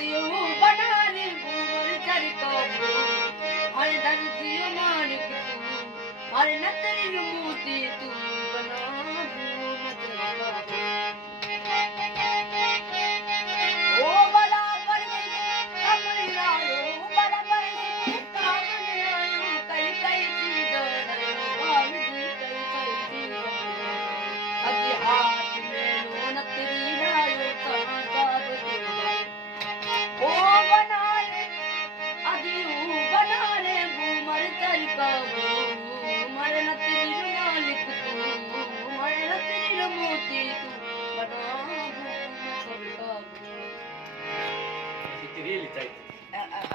अदियो बनाने घूमर चर कबो हर दर्दियो मालिक तू हर नतरी मूर्ति तू बना घूम चर कबो ओ बड़ा परिचित कमलायो बड़ा परिचित कमलायो कई कई चीजों वाल दी कई कई चीजों अजी हाथ में लो नतरी लायो कहाँ काब दे ओ बनाने अदियो बनाने घूमर चल कबो मर नतरी मालिक तू मर नतरी मोती तू बना घूम चल कबो Really tight.